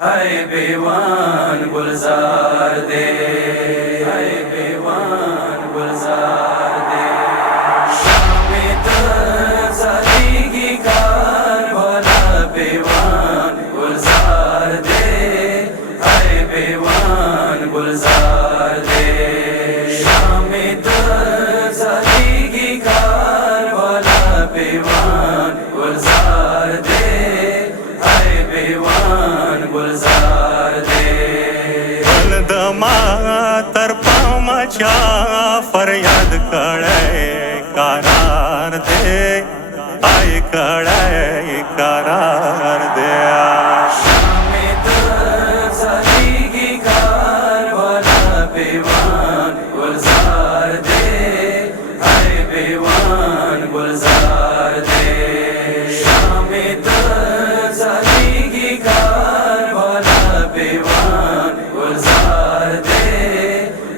हाय बेवान गुलजार दे, हाय बेवान गुलजार दे, शामे ज़ादगी car वाला बेवान गुलजार दे, हाय बेवान गुलजार दे, शामे ज़ादगी car वाला बेवान गुलजार दे, हाय बेवान गुलजार दे। बलदमा तर पामाच्या फरियाद कळे करार दे, आय कळे करार दे। शामे ज़ादगी कार वाला बेवान गुलजार दे, हाय बेवान गुलजार दे, शामे ज़ादगी कार वाला बेवान गुलजार दे,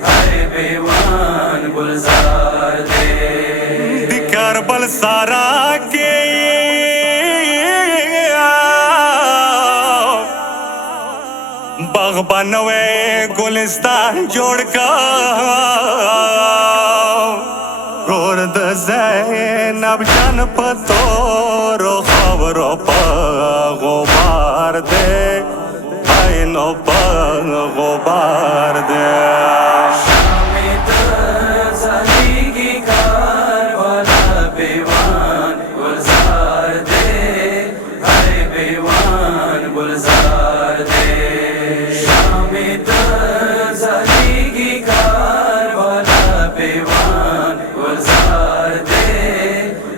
हाय बेवान गुलजार दे। दिकार बल सारा के बाग बनवे गुलिस्तान जोड़ कर रोर द ज़ैनब जन पतो रो खबरो गुबार दे, आय नो गुबार दे। शामे ज़ादगी कार वाला बेवान गुलजार दे, हाय बेवान गुलजार दे, शामे ज़ादगी कार वाला बेवान गुलजार दे,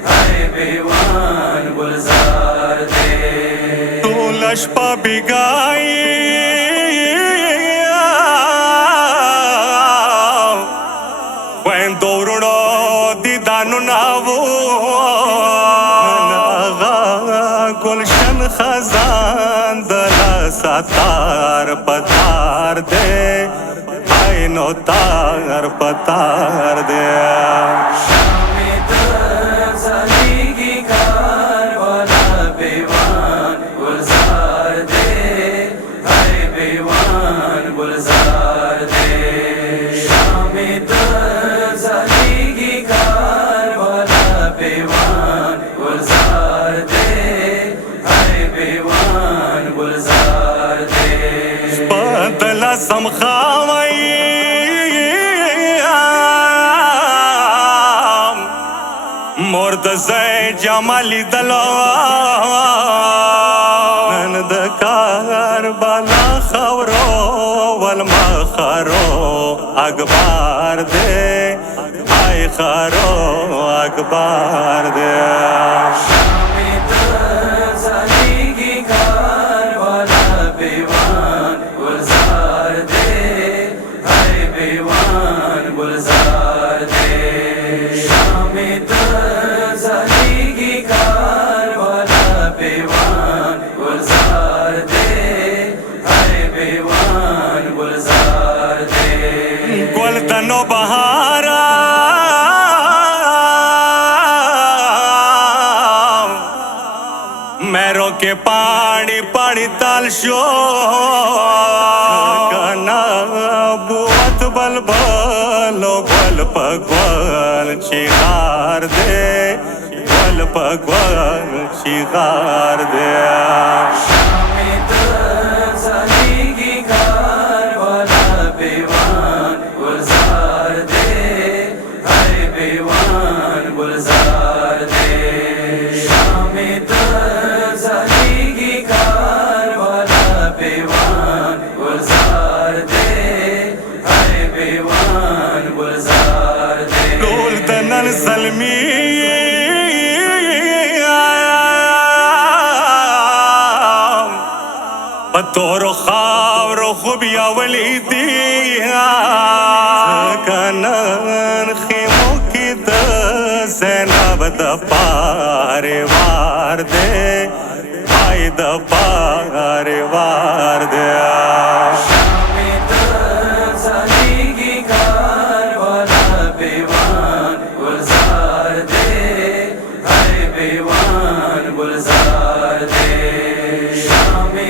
हाय बेवान गुलजार दे। तू लशपा बिगाई दौड़ो दीदानु नावो गुलशन खजान दला सातार पतार दे, आय नो तार पतार दे। शामे ज़ादगी कार वाला बेवान गुलजार दे, हाय बेवान गुलजार दे, शामे ज़ादगी कार वाला बेवान गुलजार दे, हाय बेवान गुलजार दे। बदला समखावई मोर्द से जमाली दलो नंदकार बाला खवरो वल मखरो अखबार दे, आय खरो अखबार दे। शामे ज़ादगी कार वाला बेवान गुलजार दे, हाय बेवान गुलजार दे, शामे ज़ादगी कार वाला बेवान गुलजार दे, हाय बेवान गुलजार दे। गुलदनो बहारा मैरो के पानी पानी ताल शो कना बुअत बल बलो बल पगवल चिगार दे, बल पगवल चिगार दे। शामे ज़ादगी कार वाला बेवान गुलजार दे, हाय बेवान गुलजार दे, शामे ज़ादगी कार वाला बेवान गुलजार दे, हाय बेवान गुलजार दे। डोल दनन ज़ल्मी तोरो खावरो खुबिया वली दिया कनन खिमो की द ज़ैनब द पारे वार दे, आय द पारे वार दे। शामे ज़ादगी कार वाला बेवान गुलजार दे, हाय बेवान गुलजार दे, शामे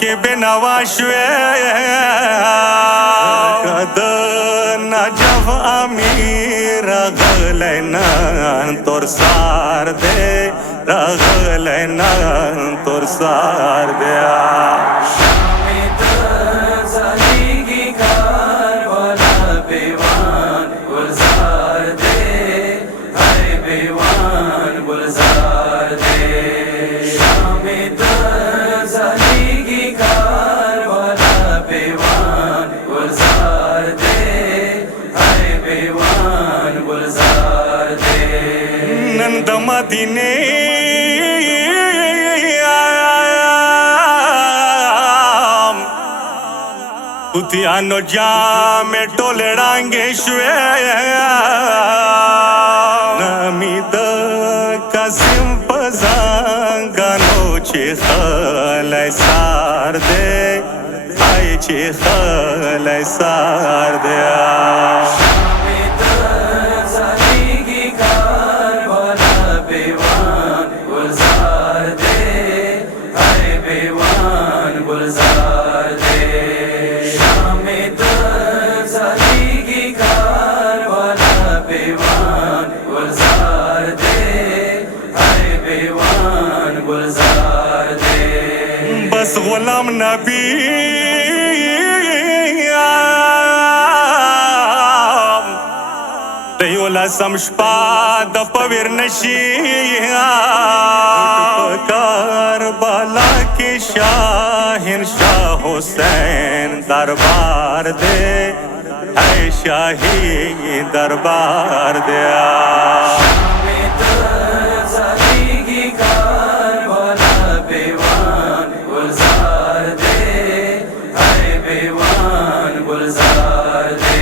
के बेनवा शुए कद नजफ अमीर रगलैन तोर सार दे रगलैन तोर सार दे शामिद ज़ालिगी कारवाला बेवान गुलजार दे हर बेवान गुलजार दे शामिद ज़ालिगी कारवाला बेवान गुलजार दे हर बेवान गुलजार दे नंद मदीने कुतियानो जामे टोलड़ांगे शुए नमीद कासिम पजांगानो चिखलै सार दे आई चिखलै सार दे शामिद ज़ालिगी कारवाला बेवान गुलजार दे हर बेवान गुलजार दे शामिद ज़ालिगी कारवाला बेवान गुलजार दे हर बेवान गुलजार दे बस गुलाम नबी दयोला समशपा द पविर नशी कारबला के शाहिन शाह हुसैन दरबार दे है शाही दरबार दे शामिद ज़ालिगी कारवाला बेवान गुलजार दे हर बेवान गुलजार दे